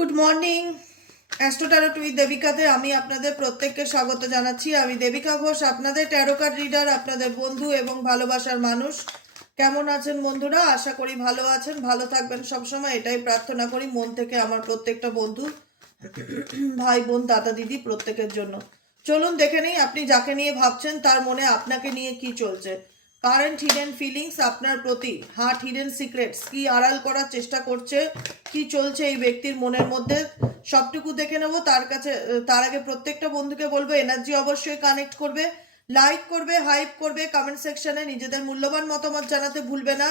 Good morning astro tarot with দেবিকাতে আমি আপনাদের প্রত্যেককে স্বাগত জানাচ্ছি। আমি দেবিকা ঘোষ, আপনাদের ট্যারো কার্ড রিডার, আপনাদের বন্ধু এবং ভালোবাসার মানুষ। কেমন আছেন বন্ধুরা? আশা করি ভালো আছেন, ভালো থাকবেন সবসময়, এটাই প্রার্থনা করি মন থেকে আমার প্রত্যেকটা বন্ধু, ভাই বোন, দাদা দিদি প্রত্যেকের জন্য। চলুন দেখে নেই আপনি যাকে নিয়ে ভাবছেন তার মনে আপনাকে নিয়ে কি চলছে। কারেন্ট হিডেন ফিলিংস আপনার প্রতি, হার্ট হিডেন সিক্রেটস কি আড়াল করার চেষ্টা করছে, কি চলছে এই ব্যক্তির মনের মধ্যে, সবটুকু দেখে নেব। তার আগে প্রত্যেকটা বন্ধুকে বলবো এনার্জি অবশ্যই কানেক্ট করবে, লাইক করবে, হাইপ করবে, কমেন্ট সেকশনে নিজেদের মূল্যবান মতামত জানাতে ভুলবে না,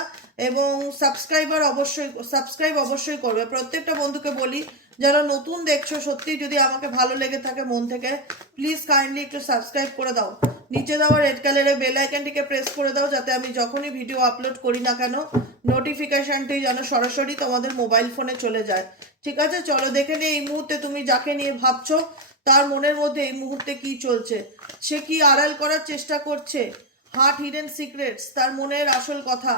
এবং সাবস্ক্রাইব অবশ্যই করবে। প্রত্যেকটা বন্ধুকে বলি যারা নতুন দেখছো, সত্যি যদি আমাকে ভালো লেগে থাকে মন থেকে, প্লিজ কাইন্ডলি একটু সাবস্ক্রাইব করে দাও। নিচে দেওয়া রেড কালারের বেল আইকনটিকে প্রেস করে দাও, যাতে আমি যখনই ভিডিও আপলোড করি না কেন নোটিফিকেশনটি যেন সরাসরি তোমাদের মোবাইল ফোনে চলে যায়। ঠিক আছে, চলো দেখে নিই এই মুহূর্তে তুমি যাকে নিয়ে ভাবছো তার মনের মধ্যে এই মুহূর্তে কি চলছে, সে কি আড়াল করার চেষ্টা করছে, হার্ট হিডেন সিক্রেটস, তার মনের আসল কথা,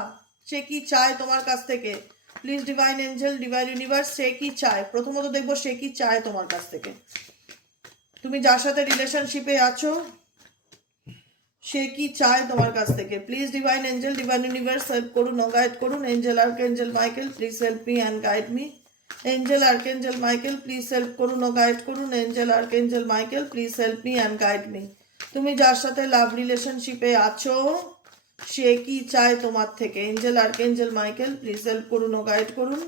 সে কি চায় তোমার কাছ থেকে। Please divine angel, divine universe, সে কি চায়? প্রথমত দেখবো সে কি চায় তোমার কাছ থেকে। তুমি যার সাথে রিলেশনশিপে আছো সে কি চায় তোমার কাছ থেকে। Please divine angel, divine universe help করুন ও গাইড করুন। Angel archangel Michael please help me and guide me. Angel archangel Michael please help করুন ও গাইড করুন। Angel archangel Michael please help me and guide me. তুমি যার সাথে লাভ রিলেশনশিপে আছো সে কি চায় তোমার থেকে। Angel archangel Michael please help করুন ও গাইড করুন।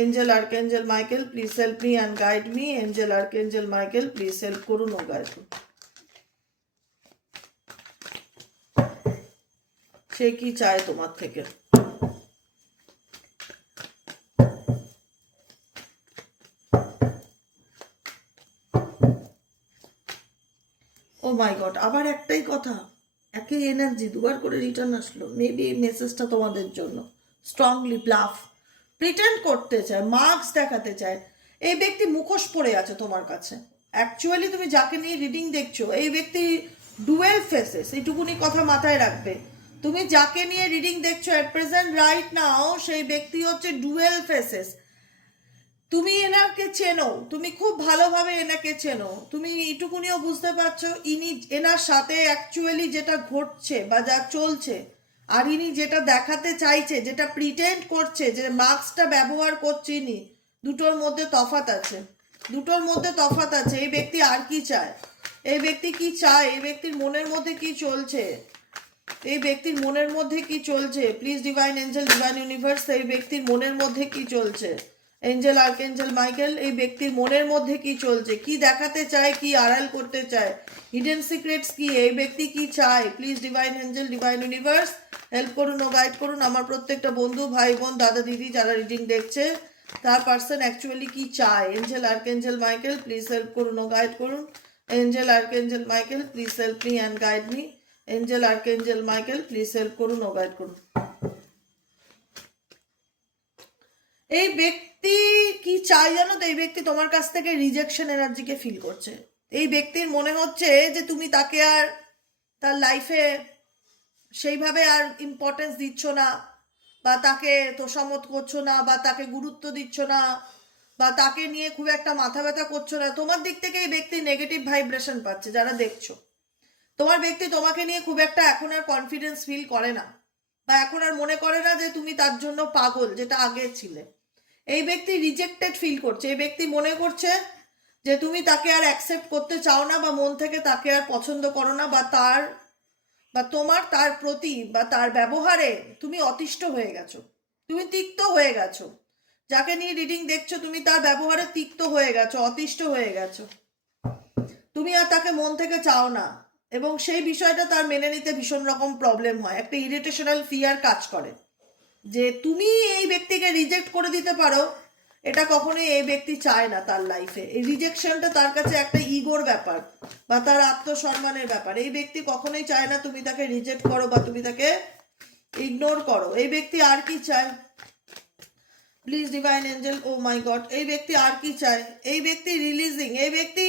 Angel archangel Michael please help me and guide me. Angel archangel Michael please help করুন ও গাইড করুন। সে কি চায় তোমার থেকে। ও মাই গড, আবার একটাই কথা, একই এনার্জি দুবার করে রিটার্ন আসলো। মেবি এই মেসেজটা তোমাদের জন্য। স্ট্রংলি ব্লাফ, প্রিটেন্ড করতে চায়, মার্কস দেখাতে চায়। এই ব্যক্তি মুখোশ পড়ে আছে তোমার কাছে। অ্যাকচুয়ালি তুমি যাকে নিয়ে রিডিং দেখছো এই ব্যক্তি ডুয়েল ফেসেস, এইটুকুনি কথা মাথায় রাখবে। তুমি যাকে নিয়ে রিডিং দেখছো এট প্রেজেন্ট রাইট নাও, সেই ব্যক্তি হচ্ছে ডুয়েল ফেসেস। তুমি এনাকে চেনো, তুমি খুব ভালোভাবে এনাকে চেনো, তুমি এইটুকুনিও বুঝতে পারছো এনার সাথে অ্যাকচুয়ালি যেটা ঘটছে বা যা চলছে, আর ইনি যেটা দেখাতে চাইছে, যেটা প্রিটেন্ড করছে, যে মাস্কটা ব্যবহার করছে ইনি, দুটোর মধ্যে তফাৎ আছে। দুটোর মধ্যে তফাৎ আছে। এই ব্যক্তি আর কি চায়, এই ব্যক্তি কি চায়, এই ব্যক্তির মনের মধ্যে কি চলছে, এই ব্যক্তির মনের মধ্যে কি চলছে। Please divine angel, divine universe, এই ব্যক্তির মনের মধ্যে কি চলছে। এঞ্জেল আর্কএঞ্জেল মাইকেল, এই ব্যক্তির মনের মধ্যে কি চলছে, কি দেখাতে চায়, কি আড়াল করতে চায়, হিডেন সিক্রেটস কি, এই ব্যক্তি কি চায়। Please divine angel, divine universe help করুন ও গাইড করুন আমার প্রত্যেকটা বন্ধু, ভাই বোন, দাদা দিদি যারা রিডিং দেখছে, তার পার্সন অ্যাকচুয়ালি কি চায়। Angel archangel Michael please help করুন ও গাইড করুন। Angel archangel Michael please help me and guide me. Angel archangel Michael please help করুন ও গাইড করুন। এই ব্যক্তি কি চাই জানো তো? এই ব্যক্তি তোমার কাছ থেকে রিজেকশন এনার্জিকে ফিল করছে। এই ব্যক্তির মনে হচ্ছে যে তুমি তাকে আর তার লাইফে সেইভাবে আর ইম্পর্টেন্স দিচ্ছ না, বা তাকে তোষামত করছো না, বা তাকে গুরুত্ব দিচ্ছ না, বা তাকে নিয়ে খুব একটা মাথা ব্যথা করছো না। তোমার দিক থেকে এই ব্যক্তি নেগেটিভ ভাইব্রেশন পাচ্ছে। যারা দেখছো, তোমার ব্যক্তি তোমাকে নিয়ে খুব একটা এখন আর কনফিডেন্স ফিল করে না, বা এখন আর মনে করে না যে তুমি তার জন্য পাগল, যেটা আগে ছিলে। এই ব্যক্তি রিজেক্টেড ফিল করছে। এই ব্যক্তি মনে করছে যে তুমি তাকে আর অ্যাকসেপ্ট করতে চাও না, বা মন থেকে তাকে আর পছন্দ করো না, বা তোমার তার প্রতি বা তার ব্যবহারে তুমি অতিষ্ঠ হয়ে গেছো, তুমি তিক্ত হয়ে গেছো। যাকে নিয়ে রিডিং দেখছো তুমি তার ব্যবহারে তিক্ত হয়ে গেছো, অতিষ্ঠ হয়ে গেছো, তুমি আর তাকে মন থেকে চাও না, এবং সেই বিষয়টা তার মেনে নিতে ভীষণ রকম প্রবলেম হয়। একটা ইরিটেশনাল ফিয়ার কাজ করে যে তুমি এই ব্যক্তিকে রিজেক্ট করে দিতে পারো। এটা কখনোই এই ব্যক্তি চায় না তার লাইফে। এই রিজেকশনটা তার কাছে একটা ইগোর ব্যাপার, বা তার আত্মসম্মানের ব্যাপার। এই ব্যক্তি কখনোই চায় না তুমি তাকে রিজেক্ট করো বা তুমি তাকে ইগনোর করো। এই ব্যক্তি আর কি চায়? Please divine angel, oh my god, এই ব্যক্তি আর কি চায়? এই ব্যক্তি রিলিজিং। এই ব্যক্তি,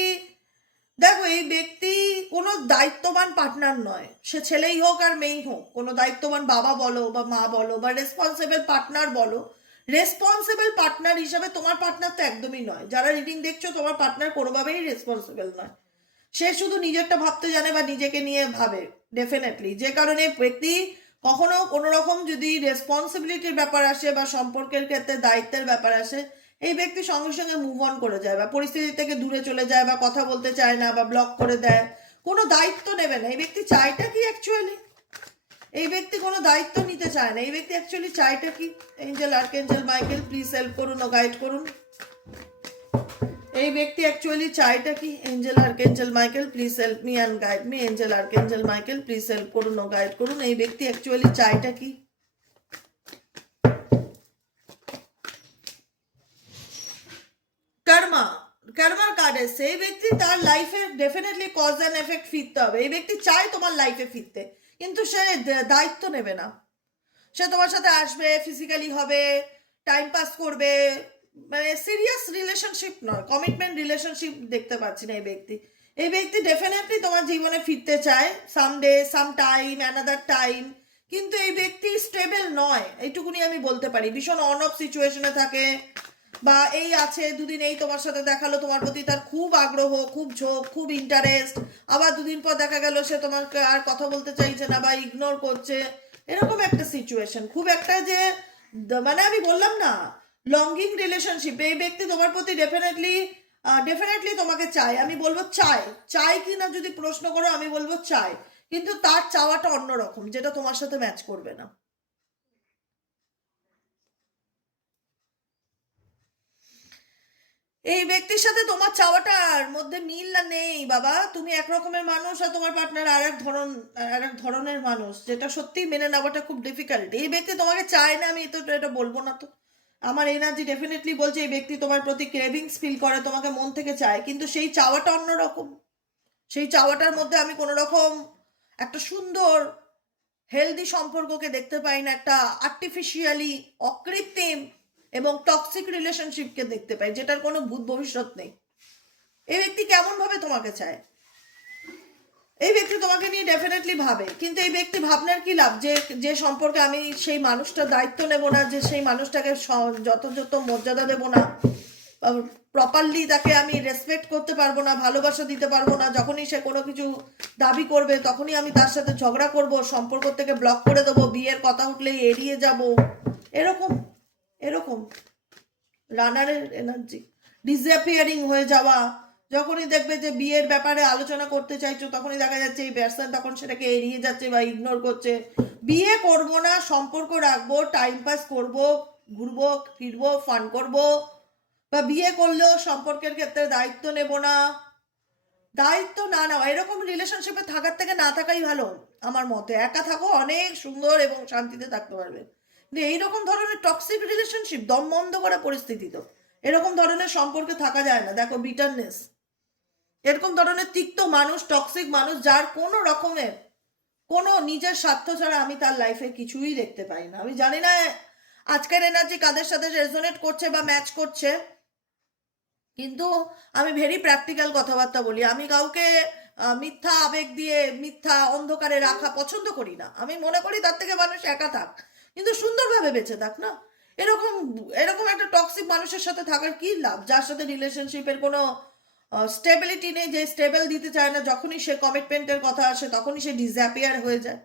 দেখো, এই ব্যক্তি কোনো দায়িত্ববান পার্টনার নয়। সে ছেলেই হোক আর মেয়েই হোক, কোনো দায়িত্ববান বাবা বলো বা মা বলো বা রেসপন্সিবল পার্টনার বলো, রেসপন্সিবল পার্টনার হিসাবে তোমার পার্টনার তো একদমই নয়। যারা রিডিং দেখছো, তোমার পার্টনার কোনোভাবেই রেসপন্সিবল নয়। সে শুধু নিজেরটা ভাবতে জানে বা নিজেকে নিয়ে ভাবে ডেফিনেটলি, যে কারণে ব্যক্তি কখনো কোনো রকম যদি রেসপন্সিবিলিটির ব্যাপার আসে বা সম্পর্কের ক্ষেত্রে দায়িত্বের ব্যাপার আসে, এই ব্যক্তি সঙ্গে সঙ্গে মুভ অন করে যায় বা পরিস্থিতি থেকে দূরে চলে যায় বা কথা বলতে চায় না বা ব্লক করে দেয়, কোনো দায়িত্ব নেবে না। এই ব্যক্তি চায়টা কি অ্যাকচুয়ালি? এই ব্যক্তি কোনো দায়িত্ব নিতে চায় না। এই ব্যক্তি অ্যাকচুয়ালি চায়টা কি? Angel archangel Michael please help করুন ও গাইড করুন। এই ব্যক্তি অ্যাকচুয়ালি চায়টা কি? Angel archangel Michael please help me and guide me. Angel archangel Michael please help করুন ও গাইড করুন। এই ব্যক্তি অ্যাকচুয়ালি চায়টা কি? কর্মা, কর্মার কার্ড এসছে। এই ব্যক্তি তার লাইফে ডেফিনেটলি কজ অ্যান্ড এফেক্ট ফিরতে হবে। এই ব্যক্তি চায় তোমার লাইফে ফিরতে, কিন্তু সে দায়িত্ব নেবে না। সে তোমার সাথে আসবে, ফিজিক্যালি হবে, টাইম পাস করবে, মানে সিরিয়াস রিলেশনশিপ নয়, কমিটমেন্ট রিলেশনশিপ দেখতে পাচ্ছি না এই ব্যক্তি। এই ব্যক্তি ডেফিনেটলি তোমার জীবনে ফিরতে চায় someday, some time, another time, কিন্তু এই ব্যক্তি স্টেবল নয়, এইটুকুনি আমি বলতে পারি। ভীষণ অন অফ সিচুয়েশনে থাকে, বা এই আছে দুদিন এই তোমার সাথে দেখালো, তোমার প্রতি তার খুব আগ্রহ, খুব ঝোঁক, খুব ইন্টারেস্ট, আবার দুদিন পর দেখা গেল সে তোমাকে আর কথা বলতে চাইছে না বা ইগনোর করছে। এরকম একটা সিচুয়েশন, খুব একটা যে মানে আমি বললাম না লঙ্গিং রিলেশনশিপ। এই ব্যক্তি তোমার প্রতি ডেফিনেটলি ডেফিনেটলি তোমাকে চায়। আমি বলবো চায়, চায় কি না যদি প্রশ্ন করো আমি বলবো চায়, কিন্তু তার চাওয়াটা অন্যরকম, যেটা তোমার সাথে ম্যাচ করবে না। এই ব্যক্তির সাথে তোমার চাওয়াটার মধ্যে মিল না নেই বাবা। তুমি এক রকমের মানুষ আর তোমার পার্টনার আর এক ধরনের মানুষ, যেটা সত্যি মেনে নেওয়াটা খুব ডিফিকাল্ট। এই ব্যক্তি তোমাকে চায় না, আমি তো এটা বলবো না। তো আমার এনার্জি ডেফিনেটলি বলছে এই ব্যক্তি তোমার প্রতি ক্রেভিংস ফিল করে, তোমাকে মন থেকে চায়, কিন্তু সেই চাওয়াটা অন্যরকম। সেই চাওয়াটার মধ্যে আমি কোনো রকম একটা সুন্দর হেলদি সম্পর্ককে দেখতে পাই না, একটা আর্টিফিশিয়ালি অকৃত্রিম এবং টক্সিক রিলেশনশিপকে দেখতে পাই, যেটার কোনো ভূত ভবিষ্যৎ নেই। এই ব্যক্তি কেমন ভাবে তোমাকে চায়? এই ব্যক্তি তোমাকে নিয়ে ডেফিনেটলি ভাবে, কিন্তু এই ব্যক্তি ভাবনার কি লাভ? যে যে সম্পর্কে আমি সেই মানুষটার দায়িত্ব নেব না, যে সেই মানুষটাকে যথাযথ মর্যাদা দেব না, প্রপারলি তাকে আমি রেসপেক্ট করতে পারবো না, ভালোবাসা দিতে পারবো না, যখনই সে কোনো কিছু দাবি করবে তখনই আমি তার সাথে ঝগড়া করব, সম্পর্ক থেকে ব্লক করে দেবো, বিয়ের কথা উঠলেই এড়িয়ে যাব, এরকম এরকম রানারের এনার্জি, ডিসঅ্যাপিয়ারিং হয়ে যাওয়া। যখনই দেখবে যে বিয়ের ব্যাপারে আলোচনা করতে চাইছো, তখনই দেখা যাচ্ছে এই পার্সন তখন সেটাকে এড়িয়ে যাচ্ছে বা ইগনোর করছে। বিয়ে করব না, সম্পর্ক রাখবো, টাইম পাস করব, ঘুরবো ফিরবো, ফান করব, বা বিয়ে করলেও সম্পর্কের ক্ষেত্রে দায়িত্ব নেব না। দায়িত্ব না নেওয়া, এরকম রিলেশনশিপে থাকার থেকে না থাকাই ভালো আমার মতে। একা থাকো, অনেক সুন্দর এবং শান্তিতে থাকতে পারবে। কিন্তু এইরকম ধরনের টক্সিক রিলেশনশিপ দম বন্ধ করা পরিস্থিতি। তো এরকম ধরনের সম্পর্কে থাকা যায় না। দেখো বিটারনেস, এরকম ধরনের তিক্ত মানুষ, টক্সিক মানুষ, যার কোনো রকমের কোনো নিজের স্বার্থ ছাড়া আমি তার লাইফে কিছুই দেখতে পাই না। আমি জানি না আজকের এনার্জি কাদের সাথে রেজোনেট করছে বা ম্যাচ করছে, কিন্তু আমি ভেরি প্র্যাকটিক্যাল কথাবার্তা বলি। আমি কাউকে মিথ্যা আবেগ দিয়ে মিথ্যা অন্ধকারে রাখা পছন্দ করি না। আমি মনে করি তার থেকে মানুষ একা থাক, কিন্তু সুন্দরভাবে বেঁচে থাক না। এরকম এরকম একটা টক্সিক মানুষের সাথে থাকার কি লাভ, যার সাথে রিলেশনশিপের কোনো স্টেবিলিটি নেই, যে স্টেবল দিতে চায় না। যখনই সে কমিটমেন্টের কথা আসে তখনই সে ডিসঅ্যাপিয়ার হয়ে যায়,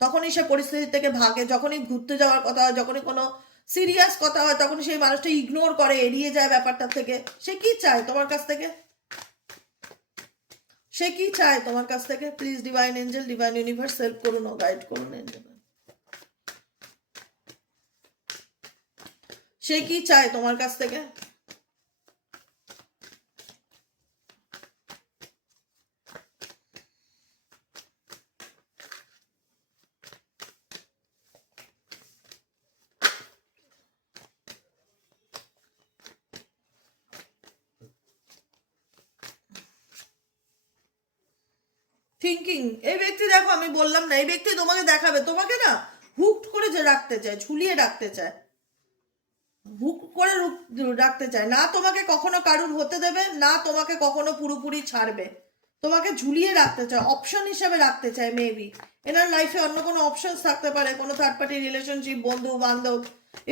তখনই সে পরিস্থিতি থেকে ভাগে। যখনই ঘুরতে যাওয়ার কথা হয়, যখনই কোনো সিরিয়াস কথা হয়, তখন সেই মানুষটা ইগনোর করে, এড়িয়ে যায় ব্যাপারটা থেকে। সে কি চায় তোমার কাছ থেকে? সে কি চায় তোমার কাছ থেকে? Please divine angel, divine universe help করুন ও গাইড করুন এঞ্জেল। সে কি চায় তোমার কাছ থেকে? থিঙ্কিং, এই ব্যক্তি দেখো আমি বললাম না, এই ব্যক্তি তোমাকে দেখাবে, তোমাকে না হুকড করে যে রাখতে চায়, ঝুলিয়ে রাখতে চায়, হুক করে রাখতে চায় না। তোমাকে কখনো কারুর হতে দেবে না, তোমাকে কখনো পুরোপুরি ছাড়বে, তোমাকে ঝুলিয়ে রাখতে চায়, অপশন হিসেবে রাখতে চায়। মেবি এনার লাইফে অন্য কোনো অপশনস থাকতে পারে, কোনো থার্ড পার্টি রিলেশনশিপ, বন্ধু বান্ধব,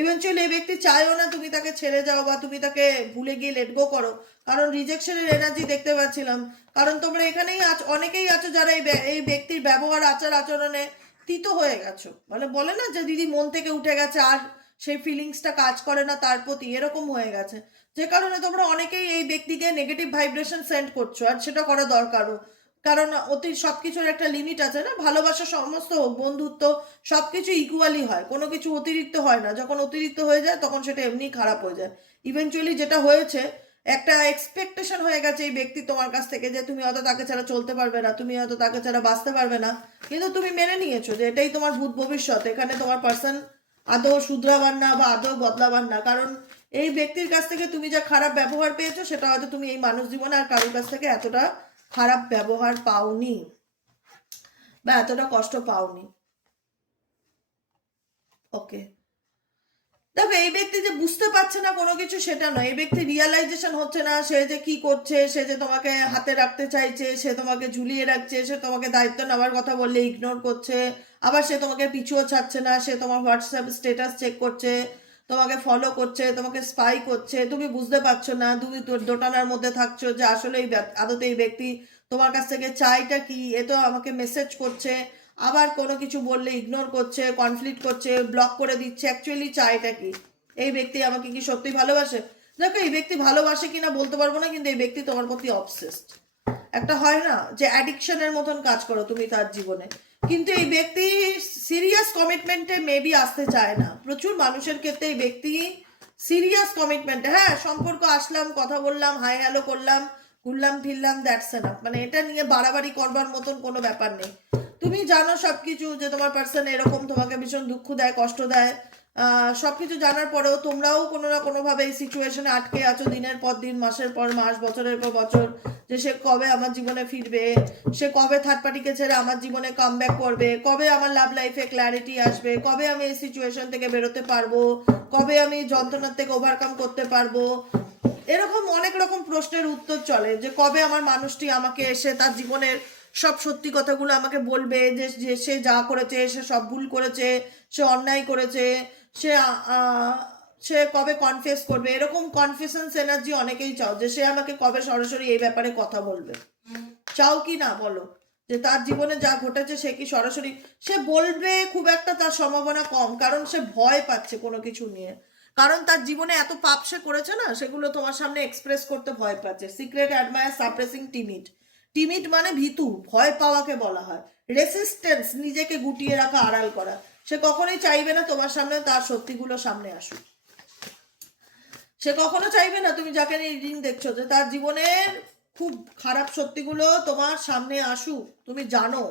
ইভেনচুয়ালি এই ব্যক্তি চায়ও না তুমি তাকে ছেড়ে যাও বা তুমি তাকে ভুলে গিয়ে লেট গো করো, কারণ রিজেকশনের এনার্জি দেখতে পাচ্ছিলাম। কারণ তোমরা এখানেই আছো, অনেকেই আছো যারা এই ব্যক্তির ব্যবহার আচার আচরণে তিতো হয়ে গেছো, মানে বলে না যে দিদি মন থেকে উঠে গেছে, আর সেই ফিলিংসটা কাজ করে না তার প্রতি, এরকম হয়ে গেছে। যে কারণে তোমরা অনেকেই এই ব্যক্তিকে নেগেটিভ ভাইব্রেশন সেন্ড করছো, আর সেটা করা দরকারও। কারণ সবকিছুর একটা লিমিট আছে না, ভালোবাসা সমস্ত হোক, বন্ধুত্ব সবকিছু ইকুয়ালি হয়, কোনো কিছু অতিরিক্ত হয় না। যখন অতিরিক্ত হয়ে যায় তখন সেটা এমনি খারাপ হয়ে যায়। ইভেনচুয়ালি যেটা হয়েছে, একটা এক্সপেকটেশন হয়ে গেছে এই ব্যক্তি তোমার কাছ থেকে যে তুমি হয়তো তাকে ছাড়া চলতে পারবে না, তুমি হয়তো তাকে ছাড়া বাঁচতে পারবে না, কিন্তু তুমি মেনে নিয়েছো যে এটাই তোমার ভূত ভবিষ্যৎ। এখানে তোমার পার্সন আদৌ শুধরাবার না বা আদৌ বদলাবার না, কারণ এই ব্যক্তির কাছ থেকে তুমি যা খারাপ ব্যবহার পেয়েছো সেটা হয়তো তুমি এই মানুষ জীবনে আর কারোর কাছ থেকে এতটা খারাপ ব্যবহার পাওনি বা এতটা কষ্ট পাওনি। ওকে, দেখো এই ব্যক্তি যে বুঝতে পারছে না কোনো কিছু সেটা নয়, এই ব্যক্তি রিয়ালাইজেশন হচ্ছে না সে যে কি করছে, সে যে তোমাকে হাতে রাখতে চাইছে, সে তোমাকে ঝুলিয়ে রাখছে, সে তোমাকে দায়িত্ব নেওয়ার কথা বললে ইগনোর করছে, আবার সে তোমাকে পিছুও ছাড়ছে না, সে তোমার হোয়াটসঅ্যাপ স্ট্যাটাস চেক করছে, তোমাকে ফলো করছে, তোমাকে স্পাই করছে, তুমি বুঝতে পারছো না, তুমি তোর দোটানার মধ্যে থাকছো যে আসলে আদতে এই ব্যক্তি তোমার কাছ থেকে চাইটা কি, এ তো আমাকে মেসেজ করছে, আবার কোনো কিছু বললে ইগনোর করছে, কনফ্লিক্ট করছে, ব্লক করে দিচ্ছে, অ্যাকচুয়ালি চাইটা কি, এই ব্যক্তি আমাকে কি সত্যি ভালোবাসে? দেখো এই ব্যক্তি ভালোবাসে কিনা বলতে পারবো না, কিন্তু এই ব্যক্তি তোমার প্রতি অবসেসড। একটা হয় না যে অ্যাডিকশনের মতন কাজ করো তুমি তার জীবনে, কিন্তু এই ব্যক্তি সিরিয়াস কমিটমেন্টে মেবি আসতে চায় না। প্রচুর মানুষের ক্ষেত্রে এই ব্যক্তি সিরিয়াস কমিটমেন্টে, হ্যাঁ সম্পর্ক আসলাম, কথা বললাম, হাই হ্যালো করলাম, ঘুরলাম ফিরলাম, দ্যাটস এনাফ, মানে এটা নিয়ে বাড়াবাড়ি করবার মতন কোনো ব্যাপার নেই। তুমি জানো সবকিছু যে তোমার পার্সন এরকম তোমাকে ভীষণ দুঃখ দেয়, কষ্ট দেয়, সবকিছু জানার পরেও তোমরাও কোনো না কোনোভাবে এই সিচুয়েশনে আটকে আছো দিনের পর দিন, মাসের পর মাস, বছরের পর বছর, যে সে কবে আমার জীবনে ফিরবে, সে কবে থার্ড পার্টিকে ছেড়ে আমার জীবনে কাম ব্যাক করবে, কবে আমার লাভ লাইফে ক্ল্যারিটি আসবে, কবে আমি এই সিচুয়েশন থেকে বেরোতে পারবো, কবে আমি যন্ত্রণার থেকে ওভারকাম করতে পারবো, এরকম অনেক রকম প্রশ্নের উত্তর চলে, যে কবে আমার মানুষটি আমাকে এসে তার জীবনের সব সত্যি কথাগুলো আমাকে বলবে, যে যে সে যা করেছে, সে সব ভুল করেছে, সে অন্যায় করেছে, সে সে কবে কনফেস করবে। এরকম কনফেশনস এনার্জি অনেকেই চাও, যে সে আমাকে কবে সরাসরি এই ব্যাপারে কথা বলবে। চাও কি না বলো, যে তার জীবনে যা ঘটেছে সে কি সরাসরি সে বলবে? খুব একটা তার সম্ভাবনা কম, কারণ সে ভয় পাচ্ছে কোনো কিছু নিয়ে, কারণ তার জীবনে এত পাপ সে করেছে না, সেগুলো তোমার সামনে এক্সপ্রেস করতে ভয় পাচ্ছে। Secret admire suppressing timid, timid মানে ভীতু, ভয় পাওয়াকে বলা হয়। রেসিস্টেন্স, নিজেকে গুটিয়ে রাখা, আড়াল করা। সে কখনোই চাইবে না তোমার সামনে তার সত্যিগুলো সামনে আসুক, সে কখনো চাইবে না তুমি যাকে নিয়ে রিডিং দেখছো যে তার জীবনের খুব খারাপ সত্যিগুলো তোমার সামনে আসুক। তুমি জানো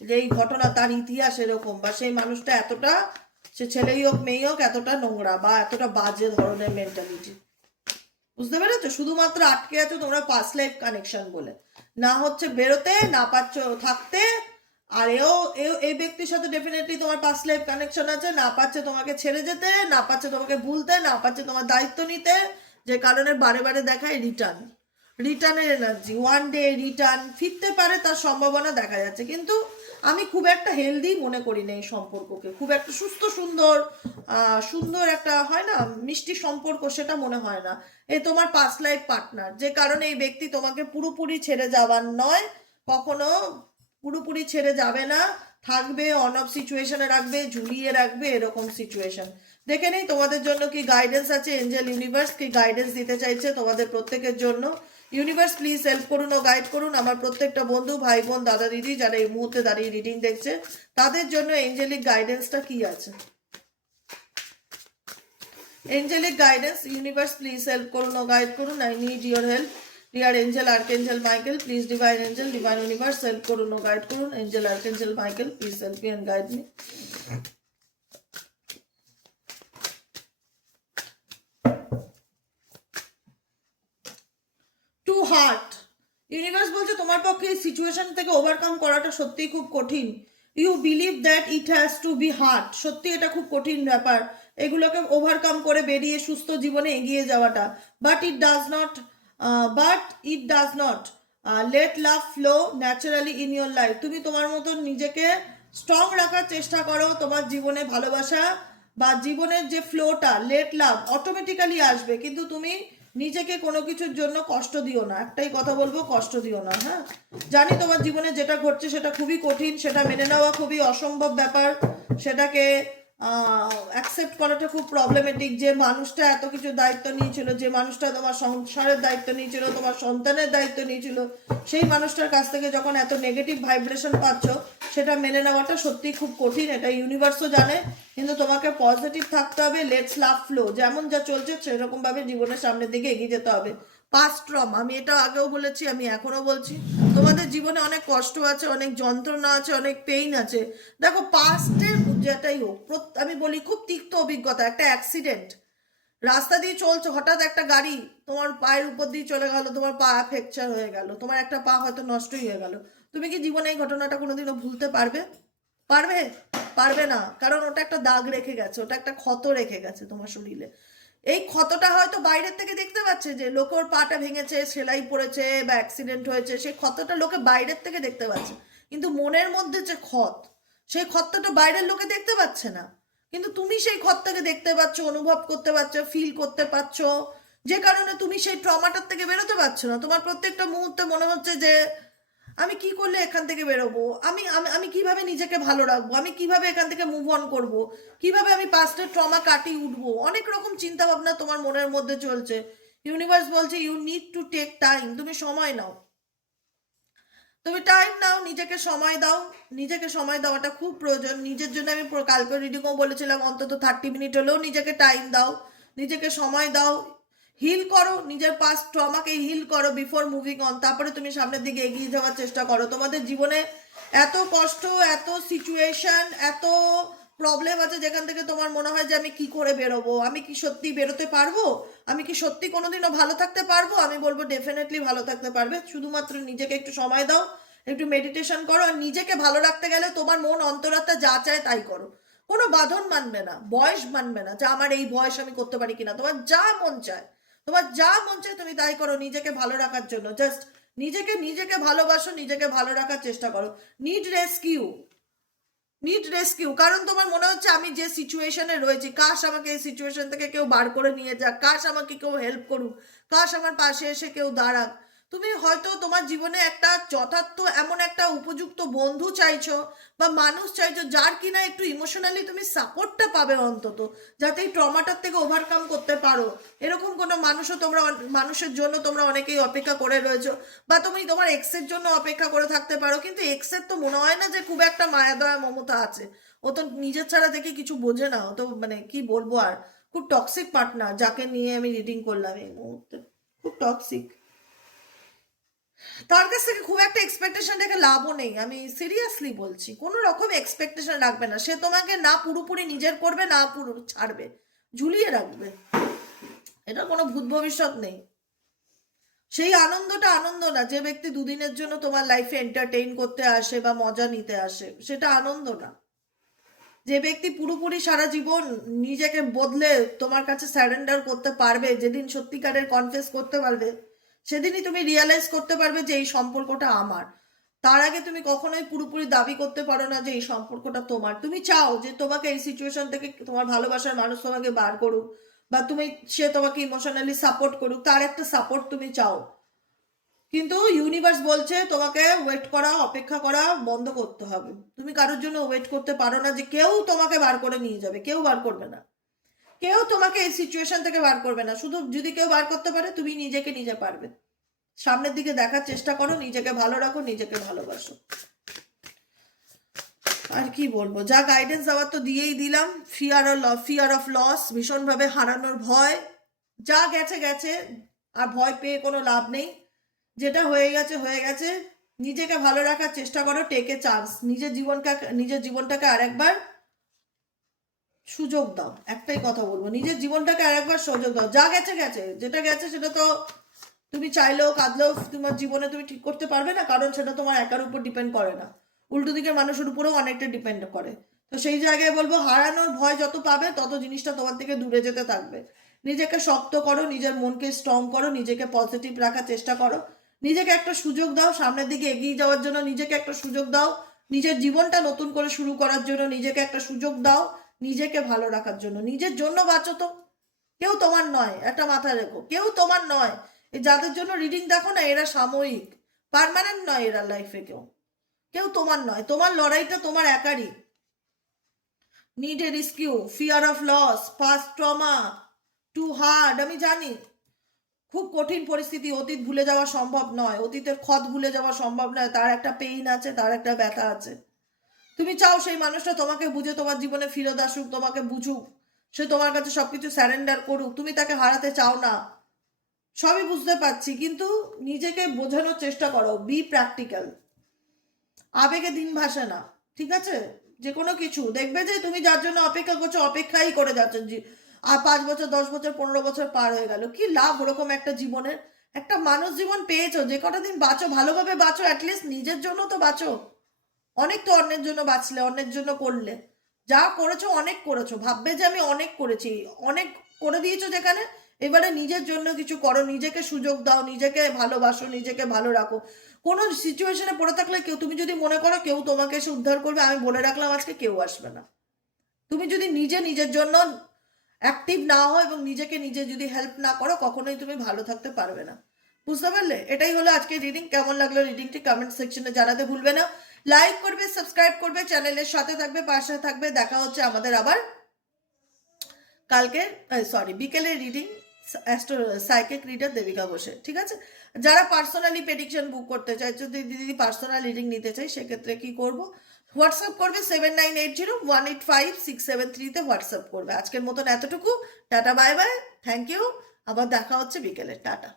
যে এই ঘটনা, তার ইতিহাস এরকম, বা সেই মানুষটা এতটা, সে ছেলেই হোক মেয়েই হোক, এতটা নোংরা বা এতটা বাজে ধরনের মেন্টালিটি। বুঝতে পেরেছো? শুধুমাত্র আটকে আছো তোমরা পাস্ট লাইফ কানেকশন বলে, না হচ্ছে বেরোতে, না পাচ্ছ থাকতে। আর এই ব্যক্তির সাথে ডেফিনেটলি তোমার পাস্ট লাইফ কানেকশন আছে, না পাচ্ছে তোমাকে ছেড়ে যেতে, না পাচ্ছে তোমাকে ভুলতে, না পাচ্ছে তোমার দায়িত্ব নিতে, যে কারণে বারে বারে দেখায় রিটার্নের এনার্জি। ওয়ান ডে রিটার্ন ফিরতে পারে, তার সম্ভাবনা দেখা যাচ্ছে, কিন্তু আমি খুব একটা হেলদি মনে করি না এই সম্পর্ককে, খুব একটা সুস্থ সুন্দর সুন্দর একটা হয় না মিষ্টি সম্পর্ক, সেটা মনে হয় না। এই তোমার পাস্ট লাইফ পার্টনার, যে কারণে এই ব্যক্তি তোমাকে পুরোপুরি ছেড়ে যাওয়ার নয়, কখনো পুরোপুরি ছেড়ে যাবে না, থাকবে, অন অফ সিচুয়েশনে রাখবে, ঝুলিয়ে রাখবে, এরকম সিচুয়েশন। দেখে নেই তোমাদের জন্য কি গাইডেন্স আছে, এঞ্জেল ইউনিভার্স কি গাইডেন্স দিতে চাইছে তোমাদের প্রত্যেকের জন্য। ইউনিভার্স প্লিজ হেল্প করুন ও গাইড করুন আমার প্রত্যেকটা বন্ধু, ভাই বোন, দাদা দিদি যারা এই মুহূর্তে দাঁড়িয়ে রিডিং দেখছে, তাদের জন্য এঞ্জেলিক গাইডেন্সটা কি আছে। Angelic guidance, universe please help করুন ও গাইড করুন, I need your help. Dear angel archangel Michael please, divine angel, divine universe help করুন ও গাইড করুন, angel archangel Michael please help me and guide me. Too hard, universe বলছে তোমার পক্ষে এই সিচুয়েশন থেকে ওভারকাম করাটা সত্যিই খুব কঠিন। You believe that it has to be hard, সত্যি এটা খুব কঠিন ব্যাপার এগুলোকে ওভারকাম করে বেরিয়ে সুস্থ জীবনে এগিয়ে যাওয়াটা। But it does not late love flow naturally in your life. তুমি তোমার মতন নিজেকে স্ট্রং রাখার চেষ্টা করো, তোমার জীবনে ভালোবাসা বা জীবনের যে ফ্লোটা লেট লাভ অটোমেটিক্যালি আসবে, কিন্তু তুমি নিজেকে কোনো কিছুর জন্য কষ্ট দিও না। একটাই কথা বলবো, কষ্ট দিও না। হ্যাঁ, জানি তোমার জীবনে যেটা ঘটছে সেটা খুবই কঠিন, সেটা মেনে নেওয়া খুবই অসম্ভব ব্যাপার, সেটাকে অ্যাকসেপ্ট করাটা খুব প্রবলেমেটিক। যে মানুষটা এত কিছু দায়িত্ব নিয়েছিল, যে মানুষটা তোমার সংসারের দায়িত্ব নিয়েছিল, তোমার সন্তানের দায়িত্ব নিয়েছিল, সেই মানুষটার কাছ থেকে যখন এত নেগেটিভ ভাইব্রেশন পাচ্ছ, সেটা মেনে নেওয়াটা সত্যি খুব কঠিন। এটা ইউনিভার্সও জানে, কিন্তু তোমাকে পজিটিভ থাকতে হবে। লেটস লাভ ফ্লো, যেমন যা চলছে সেরকম ভাবে জীবনের সামনের দিকে এগিয়ে যেতে হবে। পাস্ট ট্রমা, আমি এটা আগেও বলেছি, আমি এখনো বলছি, তোমাদের জীবনে অনেক কষ্ট আছে, অনেক যন্ত্রণা আছে, অনেক পেইন আছে। দেখো, পাস্টের যেটাই হোক, আমি বলি খুব তিক্ত অভিজ্ঞতা, একটা অ্যাক্সিডেন্ট, রাস্তা দিয়ে চলছো, হঠাৎ একটা গাড়ি তোমার পায়ের উপর দিয়ে চলে গেল, তোমার পা ফ্র্যাকচার হয়ে গেল, তোমার একটা পা হয়তো নষ্টই হয়ে গেল। তুমি কি জীবনে এই ঘটনাটা কোনোদিনও ভুলতে পারবে? পারবে? পারবে না, কারণ ওটা একটা দাগ রেখে গেছে, ওটা একটা ক্ষত রেখে গেছে তোমার শরীরে। এই ক্ষতটা হয়তো বাইরের থেকে দেখতে পাচ্ছে, যে লোকে ওর পাটা ভেঙেছে, সেলাই পড়েছে বা অ্যাক্সিডেন্ট হয়েছে, সেই ক্ষতটা লোকে বাইরের থেকে দেখতে পাচ্ছে, কিন্তু মনের মধ্যে যে ক্ষত, সেই ক্ষতটা বাইরের লোকে দেখতে পাচ্ছে না, কিন্তু তুমি সেই ক্ষতটাকে দেখতে পাচ্ছ, অনুভব করতে পারছো, ফিল করতে পারছো, যে কারণে তুমি সেই ট্রমাটার থেকে বেরোতে পারছো না। তোমার প্রত্যেকটা মুহূর্তে মনে হচ্ছে যে আমি কি করলে এখান থেকে বেরোবো, আমি আমি আমি কিভাবে নিজেকে ভালো রাখবো, আমি কিভাবে এখান থেকে মুভ অন করবো, কিভাবে আমি পাস্টের ট্রমা কাটিয়ে উঠবো, অনেক রকম চিন্তা ভাবনা তোমার মনের মধ্যে চলছে। ইউনিভার্স বলছে you need to take time, তুমি সময় নাও, তুমি টাইম নাও, নিজেকে সময় দাও। নিজেকে সময় দেওয়াটা খুব প্রয়োজন নিজের জন্য। আমি কালকে রিডিংও বলেছিলাম, অন্তত 30 মিনিট হলেও নিজেকে টাইম দাও, নিজেকে সময় দাও, হিল করো, নিজের পাস্ট ট্রমাকে হিল করো বিফোর মুভিং অন, তারপরে তুমি সামনের দিকে এগিয়ে যাওয়ার চেষ্টা করো। তোমাদের জীবনে এত কষ্ট, এত সিচুয়েশন, এত প্রবলেম আছে যেখান থেকে তোমার মনে হয় যে আমি কি করে বেরোবো, আমি কি সত্যি বেরোতে পারবো, আমি কি সত্যি কোনোদিনও ভালো থাকতে পারবো? আমি বলবো ডেফিনেটলি ভালো থাকতে পারবে, শুধুমাত্র নিজেকে একটু সময় দাও, একটু মেডিটেশন করো। আর নিজেকে ভালো রাখতে গেলে তোমার মন অন্তরাত্মা যা চায় তাই করো, কোনো বাঁধন মানবে না, বয়স মানবে না, যে আমার এই বয়স আমি করতে পারি কিনা। তোমার যা মন চায়, তোমার যা মন চায় তুমি তাই করো নিজেকে ভালো রাখার জন্য। জাস্ট নিজেকে ভালোবাসো, নিজেকে ভালো রাখার চেষ্টা করো। নিড রেস্কিউ, নিড রেস্কিউ, কারণ তোমার মনে হচ্ছে আমি যে সিচুয়েশনে রয়েছি, কাশ আমাকে এই সিচুয়েশন থেকে কেউ বার করে নিয়ে যাক, কাশ আমাকে কেউ হেল্প করুক, কাশ আমার পাশে এসে কেউ দাঁড়াক। তুমি হয়তো তোমার জীবনে একটা যথার্থ এমন একটা উপযুক্ত বন্ধু চাইছো বা মানুষ চাইছো, যার কিনা একটু ইমোশনালি তুমি সাপোর্টটা পাবে অন্তত, যাতে এই ট্রমাটার থেকে ওভারকাম করতে পারো। এরকম কোনো মানুষও তোমরা, মানুষের জন্য তোমরা অনেকেই অপেক্ষা করে রয়েছো, বা তুমি তোমার এক্সের জন্য অপেক্ষা করে থাকতে পারো, কিন্তু এক্সের তো মনে হয় না যে খুব একটা মায়া দয়া মমতা আছে। ও তো নিজের ছাড়া দেখে কিছু বোঝে না, ও তো মানে কি বলবো আর, খুব টক্সিক পার্টনার যাকে নিয়ে আমি রিডিং করলাম এই মুহূর্তে, খুব টক্সিক। তার কাছ থেকে খুব একটা এক্সপেকটেশন রেখে লাভও নেই, আমি সিরিয়াসলি বলছি, কোনো রকম এক্সপেকটেশন রাখবে না। সে তোমাকে না পুরোপুরি নিজের করবে, না পুরো ছাড়বে, ঝুলিয়ে রাখবে, এটা কোনো ভূত ভবিষ্যৎ নেই। সেই আনন্দটা আনন্দ না, যে ব্যক্তি দুদিনের জন্য তোমার লাইফে এন্টারটেইন করতে আসে বা মজা নিতে আসে, সেটা আনন্দ না। যে ব্যক্তি পুরোপুরি সারা জীবন নিজেকে বদলে তোমার কাছে স্যারেন্ডার করতে পারবে, যেদিন সত্যিকারের কনফেস করতে পারবে, সেদিনই তুমি রিয়েলাইজ করতে পারবে যে এই সম্পর্কটা আমার। তার আগে তুমি কখনোই পুরোপুরি দাবি করতে পারো না যে এই সম্পর্কটা তোমার। তুমি চাও যে তোমাকে এই সিচুয়েশন থেকে তোমার ভালোবাসার মানুষ তোমাকে বার করুক, বা তুমি, সে তোমাকে ইমোশনালি সাপোর্ট করুক, তার একটা সাপোর্ট তুমি চাও, কিন্তু ইউনিভার্স বলছে তোমাকে ওয়েট করা, অপেক্ষা করা বন্ধ করতে হবে। তুমি কারোর জন্য ওয়েট করতে পারো না যে কেউ তোমাকে বার করে নিয়ে যাবে, কেউ বার করবে না, কেউ তোমাকে এই সিচুয়েশন থেকে বার করবে না। শুধু যদি কেউ বার করতে পারে, তুমি নিজেকে নিজে পারবে। সামনের দিকে দেখার চেষ্টা করো, নিজেকে ভালো রাখো, নিজেকে ভালোবাসো। আর কি বলবো, যা গাইডেন্স দেওয়ার তো দিয়েই দিলাম। ফিয়ার অফ লস, ভীষণভাবে হারানোর ভয়, যা গেছে গেছে, আর ভয় পেয়ে কোনো লাভ নেই। যেটা হয়ে গেছে হয়ে গেছে, নিজেকে ভালো রাখার চেষ্টা করো, টেক এ চান্স, নিজের জীবনটাকে আরেকবার সুযোগ দাও। একটাই কথা বলবো, নিজের জীবনটাকে আরেকবার সুযোগ দাও। যা গেছে গেছে, যেটা গেছে সেটা তো তুমি চাইলেও কাঁদলেও তোমার জীবনে তুমি ঠিক করতে পারবে না, কারণ সেটা তোমার একার উপর ডিপেন্ড করে না, উল্টো দিকের মানুষের উপরেও অনেকটা ডিপেন্ড করে। তো সেই জায়গায় বলবো, হারানোর ভয় যত পাবে তত জিনিসটা তোমার থেকে দূরে যেতে থাকবে। নিজেকে শক্ত করো, নিজের মনকে স্ট্রং করো, নিজেকে পজিটিভ রাখার চেষ্টা করো, নিজেকে একটা সুযোগ দাও সামনের দিকে এগিয়ে যাওয়ার জন্য, নিজেকে একটা সুযোগ দাও নিজের জীবনটা নতুন করে শুরু করার জন্য, নিজেকে একটা সুযোগ দাও, নিজেকে ভালো রাখার জন্য। নিজের জন্য বাঁচো তো, কেউ তোমার নয়, একটা মাথায় রেখো, কেউ তোমার নয়। এই যাদের জন্য রিডিং দেখো না, এরা সাময়িক, পার্মানেন্ট নয় এরা লাইফে। কেউ কেউ তোমার নয়, তোমার লড়াইটা তোমার একারই। Need a rescue, fear of loss, past trauma, too hard. আমি জানি খুব কঠিন পরিস্থিতি, অতীত ভুলে যাওয়া সম্ভব নয়, অতীতের ক্ষত ভুলে যাওয়া সম্ভব নয়, তার একটা পেইন আছে, তার একটা ব্যথা আছে। তুমি চাও সেই মানুষটা তোমাকে বুঝে তোমার জীবনে ফিরত আসুক, তোমাকে বুঝুক, সে তোমার কাছে সবকিছু স্যারেন্ডার করুক, তুমি তাকে হারাতে চাও না, সবই বুঝতে পারছি, কিন্তু নিজেকে বোঝানোর চেষ্টা করো, বি প্র্যাকটিক্যাল। আবেগে দিন ভাসে না, ঠিক আছে? যে কোনো কিছু দেখবে যে তুমি যার জন্য অপেক্ষা করছো, অপেক্ষাই করে যাচ্ছ, আর 5 বছর 10 বছর 15 বছর পার হয়ে গেল, কি লাভ ওরকম একটা জীবনের? একটা মানুষ জীবন পেয়েছো, যে কটা দিন বাঁচো, ভালোভাবে বাঁচো, অ্যাটলিস্ট নিজের জন্য তো বাঁচো। অনেক তো অন্যের জন্য বাঁচলে, অন্যের জন্য করলে, যা করেছো অনেক করেছো, ভাববে যে আমি অনেক করেছি, অনেক করে দিয়েছো যেখানে, এবারে নিজের জন্য কিছু করো, নিজেকে সুযোগ দাও, নিজেকে ভালোবাসো, নিজেকে ভালো রাখো। কোনো সিচুয়েশনে পড়ে থাকলে কেউ, তুমি যদি মনে করো কেউ তোমাকে এসে উদ্ধার করবে, আমি বলে রাখলাম আজকে কেউ আসবে না। তুমি যদি নিজে নিজের জন্য অ্যাক্টিভ না হও এবং নিজেকে নিজে যদি হেল্প না করো, কখনোই তুমি ভালো থাকতে পারবে না। বুঝতে পারলে? এটাই হলো আজকে রিডিং। কেমন লাগলো রিডিংটি কমেন্ট সেকশনে জানাতে ভুলবে না। লাইক করবে, সাবস্ক্রাইব করবে, চ্যানেলের সাথে থাকবে, পাশে থাকবে। দেখা হচ্ছে আমাদের আবার কালকে, বিকেলের reading, astro psychic reader Debika ঘোষে, ঠিক আছে? যারা পার্সোনালি প্রেডিকশন বুক করতে চাই, যদি দিদি পার্সোনাল রিডিং নিতে চাই, সেক্ষেত্রে কি করব? হোয়াটসঅ্যাপ করবে 7980185673-তে হোয়াটসঅ্যাপ করবে। আজকের মতন এতটুকু, tata, bye bye, thank you. আবার দেখা হচ্ছে বিকেলে, টাটা।